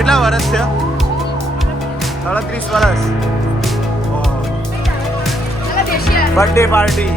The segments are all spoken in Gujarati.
કેટલા વર્ષ છે? 37 વર્ષ. Birthday party.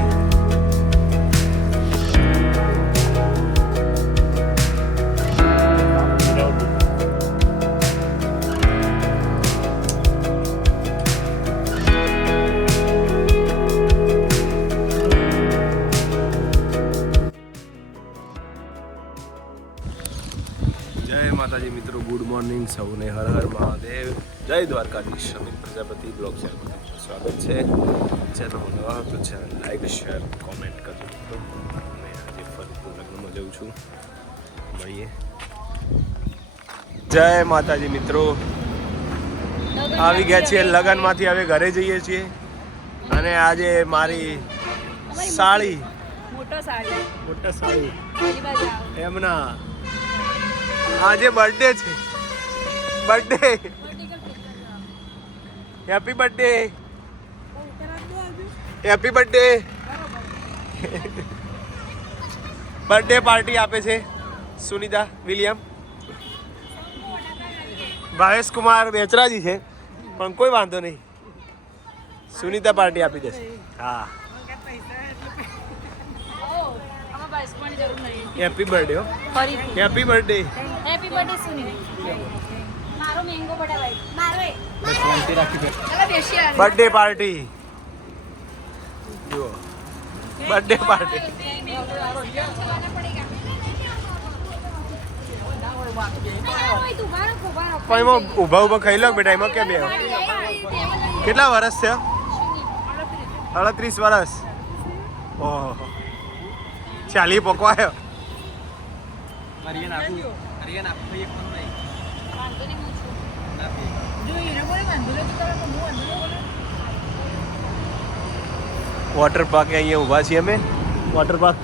જય માતાજી મિત્રો, ગુડ મોર્નિંગ સૌને. હર હર મહાદેવ. જય દ્વારકાધીશ. અમિત પ્રજાપતિ બ્લોગ ચેનલ સ્વાગત છે. ચેનલ નવા તો ચેનલ લાઈક શેર કોમેન્ટ કરજો મિત્રો. અને આજે ફરી લગ્નમાં જઉં છું, મળીએ. જય માતાજી મિત્રો, આવી ગયા છીએ લગનમાંથી, હવે ઘરે જઈએ છીએ. અને આજે મારી સાળી મોટા સાળી એમના આજે બર્થડે છે. Birthday, happy birthday, happy birthday. Birthday party આપે છે સુનિતા વિલિયમ. ભાવેશ કુમાર બેચરાજી છે, પણ કોઈ વાંધો નહીં, સુનિતા પાર્ટી આપી દેશે. હા, happy birthday. Happy birthday. Happy birthday Suni. મારો મેંગો બડા ભાઈ મારો શાંતિ રાખી દે. બર્થડે પાર્ટી જુઓ, બર્થડે પાર્ટી. પણ એમાં ઊભા ખાઈ લો બેટા. એમાં કેમ આવ્યો? કેટલા વર્ષ છે? 38 વર્ષ. ઓહો, ચાલી પકવાયો. વોટર પાર્ક અહીંયા ઊભા છીએ અમે. વોટર પાર્ક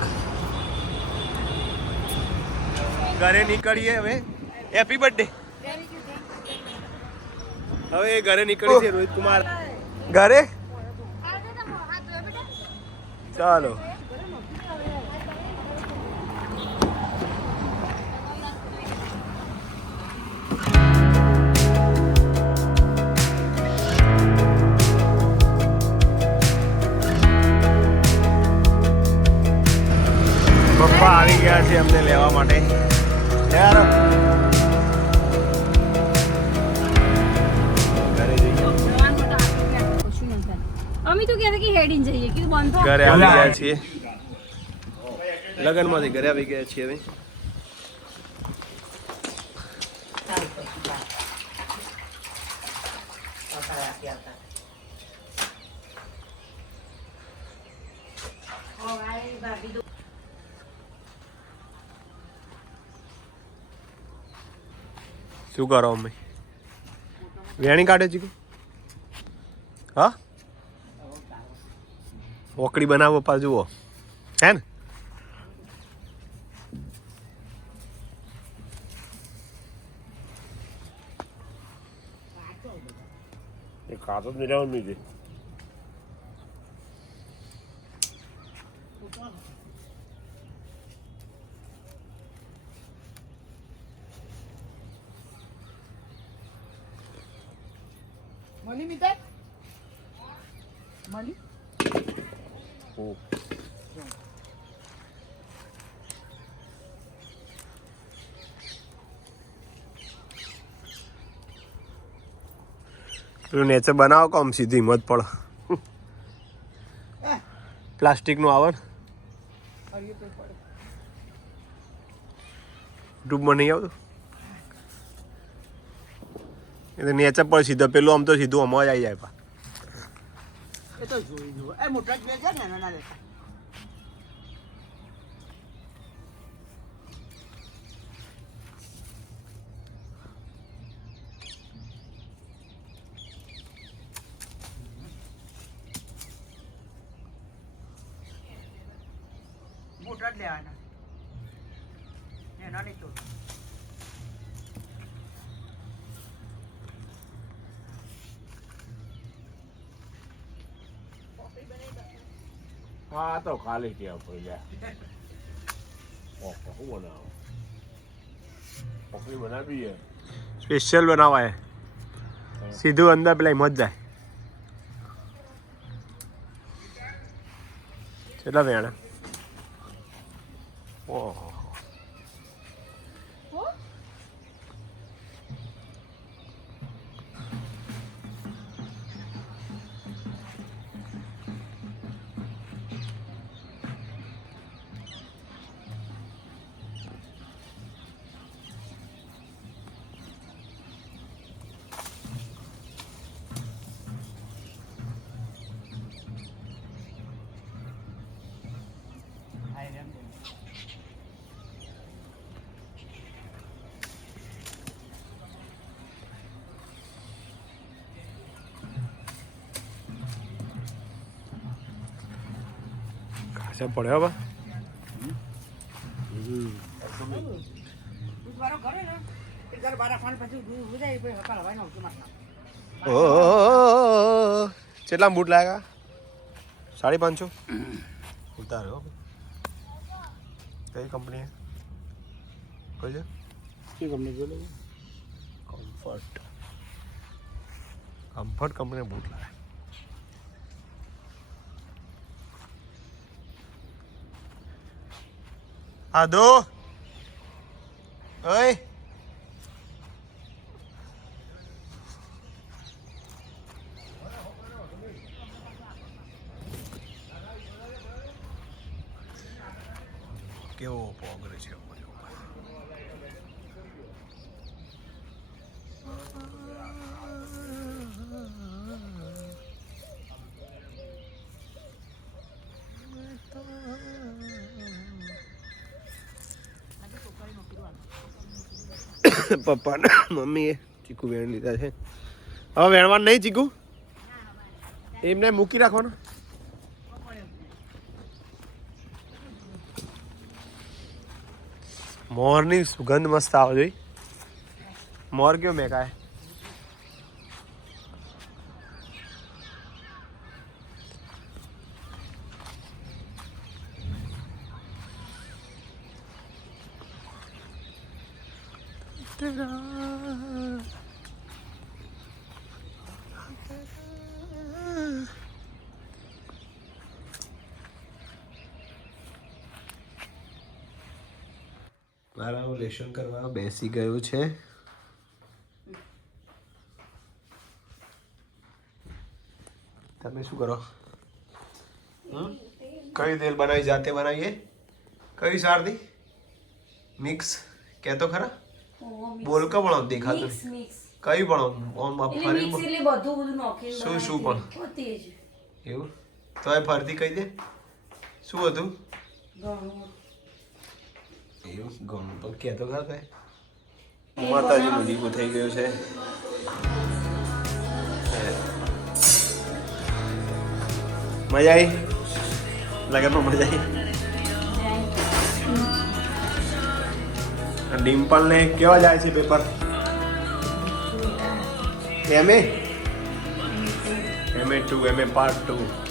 ઘરે નીકળીએ હવે. Happy birthday. હવે ઘરે નીકળી છે રોહિત કુમાર ઘરે. ચાલો. પપ્પા આવી ગયા છે અમને લેવા માટે. યાર ઘરે જઈએ. અમે તો કહેતા કે હેડીને જઈએ, કીધું બંધ થો. ઘરે આવી ગયા છીએ, લગનમાંથી ઘરે આવી ગયા છીએ હવે. શું કરો અમે? વેણી કાઢે છે કે? હા, ઓકડી બનાવો પા જુઓ, હે ને? એ ખાતો જ નહીં રહેવાનું છે. મળી મિત્ર મળી. પેલું નેચર બનાવો કોમ સીધી હિંમત પડે. પ્લાસ્ટિકનું આવે ને ટ્યુબમાં નહીં આવતું એ તો નેચર પર સીધો. પેલું આમ તો સીધું આમ જ આવી જાય. પા એ તો જોઈ જુઓ. એ મોટા જ બે છે ને એના લેતા. મોટા જ લેવાના એના નહીં તો. હા તો ખાલી ત્યાં પડી જાય. શું બનાવો? પકડી બનાવીએ. સ્પેશિયલ બનાવાય સીધું અંદર પેલા મત જાય કેટલા વેણા ઓહો ખાસા પડ્યા બા દૂધવાળો ઘરે ને એ ઘર બાર રાખવાનું પછી દૂધ ઉજાય પછી હકાર હવાય ને માથા ઓ કેટલા બૂટ લાગ્યા 550 ઉતારો કઈ કંપની કઈ છે કઈ કંપની બોલે કમ્ફર્ટ કંપની બૂટ લાગ્યા આદો ઓય કેવો પોગરે છે પપ્પા મમ્મીએ ચીકુ વેણ લીધા છે હવે વેણવાનું નહીં ચીકુ એમને મૂકી રાખવાનું મોરની સુગંધ મસ્ત આવે જોઈ મોર કયો મેકાય મારા લેશન કરવા બેસી ગયું છે તમે શું કરો કઈ તેલ બનાવી જાતે બનાવીએ કઈ સારથી મિક્સ કહેતો ખરા બોલ કા બનાવ દેખાતું કઈ બનાવ શું શું પણ એવું તો એ ફરતી કહી દે શું હતું એવું ઘણું પણ કહેતો ખરા કઈ માતાજીનું દીવો થઈ ગયો છે મજા આવી લગનમાં મજા આવી ડિમ્પલ ને કેવા જાય છે પેપર એમએ 2 MA પાર્ટ 2